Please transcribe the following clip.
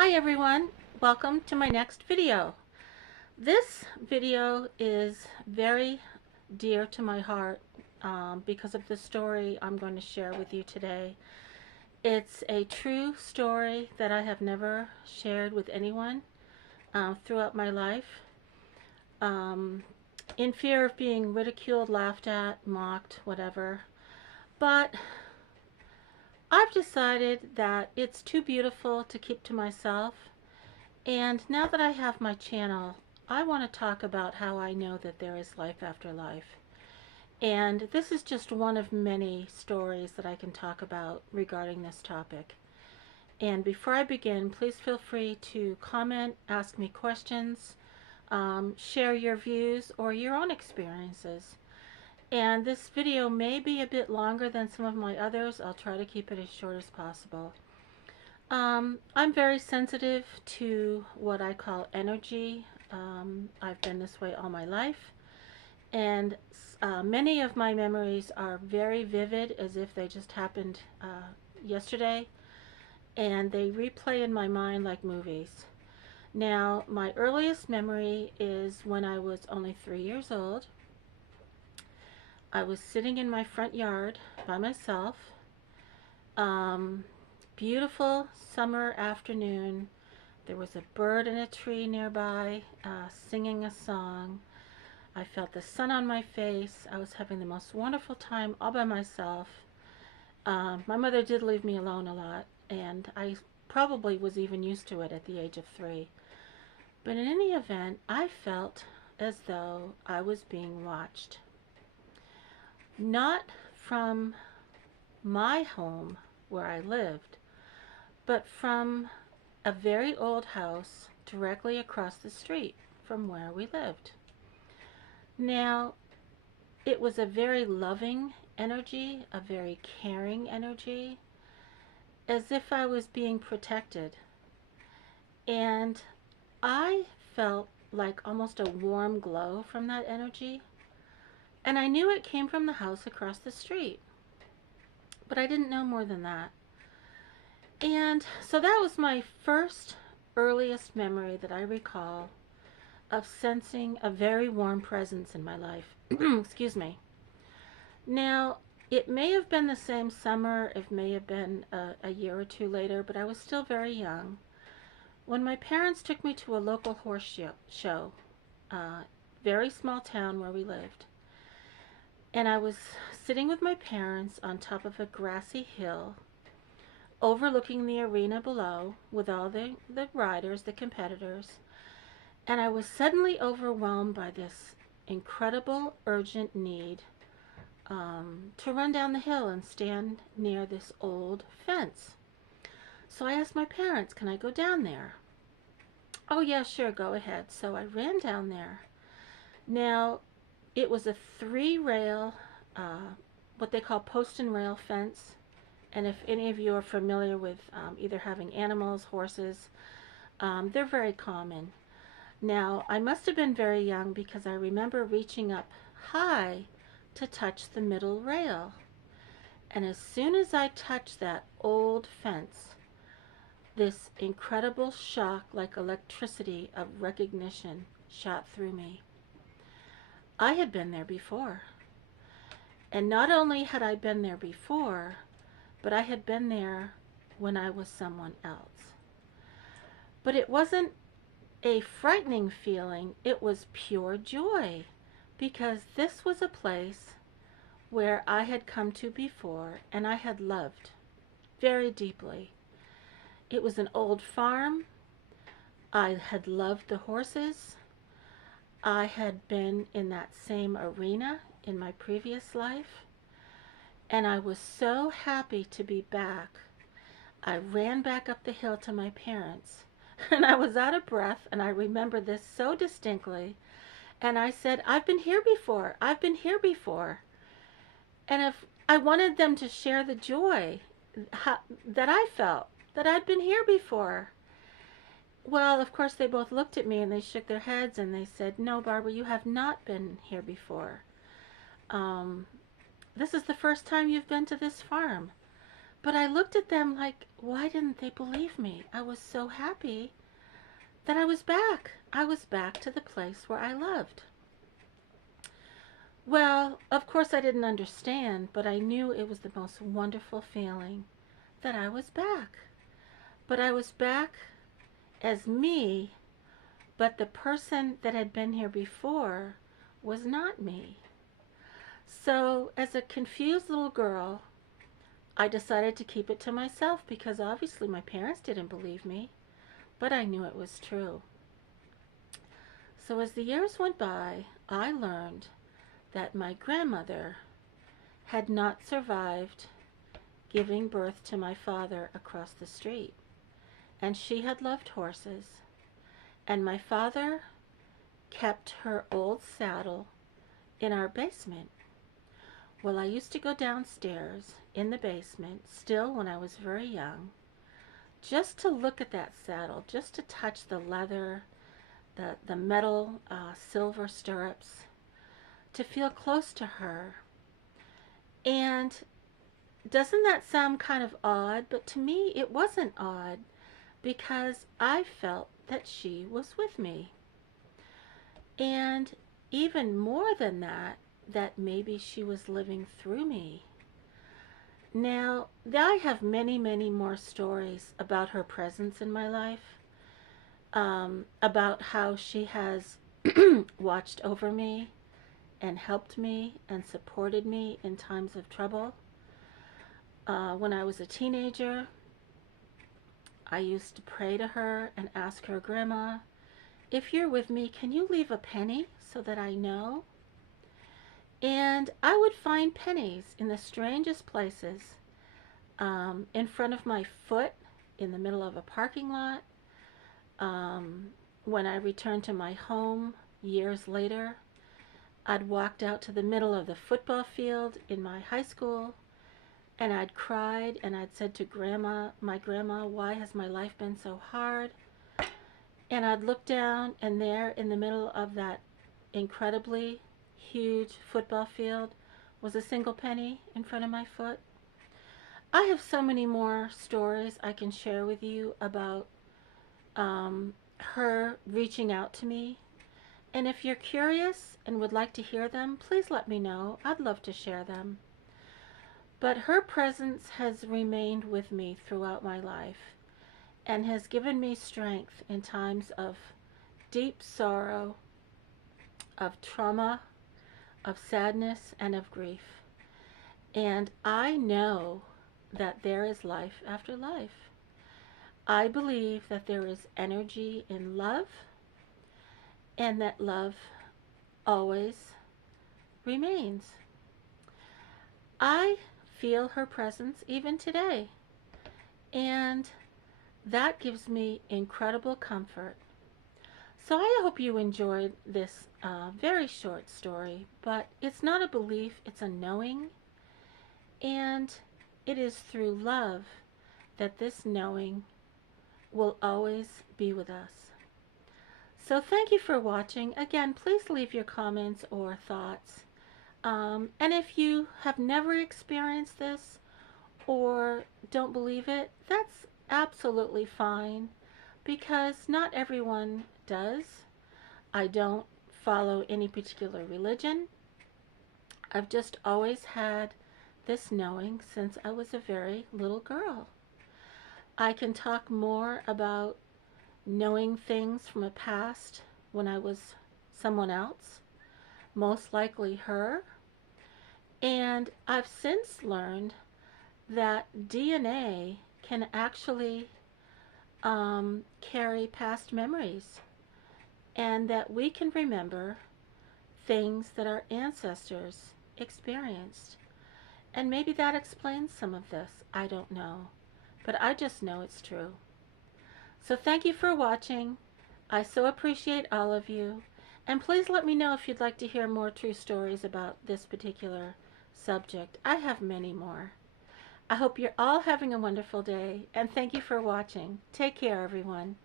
Hi everyone, welcome to my next video. This video is very dear to my heart because of the story I'm going to share with you today. It's a true story that I have never shared with anyone throughout my life. In fear of being ridiculed, laughed at, mocked, whatever. But I've decided that it's too beautiful to keep to myself. And now that I have my channel, I want to talk about how I know that there is life after life. And this is just one of many stories that I can talk about regarding this topic. And before I begin, please feel free to comment, ask me questions, share your views or your own experiences. And this video may be a bit longer than some of my others. I'll try to keep it as short as possible. I'm very sensitive to what I call energy. I've been this way all my life, and many of my memories are very vivid, as if they just happened yesterday, and they replay in my mind like movies. Now, my earliest memory is when I was only 3 years old. I was sitting in my front yard by myself. Beautiful summer afternoon. There was a bird in a tree nearby singing a song. I felt the sun on my face. I was having the most wonderful time all by myself. My mother did leave me alone a lot, and I probably was even used to it at the age of 3. But in any event, I felt as though I was being watched. Not from my home where I lived, but from a very old house directly across the street from where we lived. Now, it was a very loving energy, a very caring energy, as if I was being protected. And I felt like almost a warm glow from that energy. And I knew it came from the house across the street, but I didn't know more than that. And so that was my first earliest memory that I recall of sensing a very warm presence in my life. Excuse me. Now, it may have been the same summer, it may have been a year or two later, but I was still very young when my parents took me to a local horse show, very small town where we lived. And I was sitting with my parents on top of a grassy hill overlooking the arena below with all the riders, the competitors, and I was suddenly overwhelmed by this incredible urgent need to run down the hill and stand near this old fence. So I asked my parents, can I go down there? Oh yeah, sure, go ahead. So I ran down there. Now, it was a 3-rail, what they call post and rail fence. And if any of you are familiar with either having animals, horses, they're very common. Now, I must have been very young because I remember reaching up high to touch the middle rail. And as soon as I touched that old fence, this incredible shock, like electricity of recognition, shot through me. I had been there before. And not only had I been there before, but I had been there when I was someone else. But it wasn't a frightening feeling, it was pure joy, because this was a place where I had come to before and I had loved very deeply. It was an old farm. I had loved the horses. I had been in that same arena in my previous life. And I was so happy to be back. I ran back up the hill to my parents, and I was out of breath, and I remember this so distinctly. And I said, I've been here before. I've been here before. And if I wanted them to share the joy that I felt, that I'd been here before. Well, of course, they both looked at me and they shook their heads and they said, no, Barbara, you have not been here before. This is the first time you've been to this farm. But I looked at them like, why didn't they believe me? I was so happy that I was back. I was back to the place where I loved. Well, of course I didn't understand, but I knew it was the most wonderful feeling that I was back. But I was back as me, but the person that had been here before was not me. So, as a confused little girl, I decided to keep it to myself because obviously my parents didn't believe me, but I knew it was true. So, as the years went by, I learned that my grandmother had not survived giving birth to my father across the street, and she had loved horses, and my father kept her old saddle in our basement. Well, I used to go downstairs in the basement, still when I was very young, just to look at that saddle, just to touch the leather, the metal silver stirrups, to feel close to her. And doesn't that sound kind of odd? But to me, it wasn't odd because I felt that she was with me. And even more than that, that maybe she was living through me. Now, I have many, many more stories about her presence in my life, about how she has watched over me and helped me and supported me in times of trouble. When I was a teenager, I used to pray to her and ask her, Grandma, if you're with me, can you leave a penny so that I know? And I would find pennies in the strangest places, in front of my foot, in the middle of a parking lot. When I returned to my home years later, I'd walked out to the middle of the football field in my high school, and I'd cried and I'd said to my grandma, why has my life been so hard? And I'd look down, and there in the middle of that incredibly huge football field was a single penny in front of my foot. I have so many more stories I can share with you about her reaching out to me. And if you're curious and would like to hear them, please let me know. I'd love to share them. But her presence has remained with me throughout my life and has given me strength in times of deep sorrow, of trauma, of sadness, and of grief. And I know that there is life after life. I believe that there is energy in love, and that love always remains. I feel her presence even today, and that gives me incredible comfort. So I hope you enjoyed this very short story, but it's not a belief, it's a knowing, and it is through love that this knowing will always be with us. So thank you for watching. Again, please leave your comments or thoughts. And if you have never experienced this or don't believe it, that's absolutely fine, because not everyone does. I don't follow any particular religion. I've just always had this knowing since I was a very little girl. I can talk more about knowing things from a past when I was someone else, most likely her. And I've since learned that DNA can actually carry past memories, and that we can remember things that our ancestors experienced. And maybe that explains some of this. I don't know. But I just know it's true. So thank you for watching. I so appreciate all of you. And please let me know if you'd like to hear more true stories about this particular subject. I have many more. I hope you're all having a wonderful day, and thank you for watching. Take care, everyone.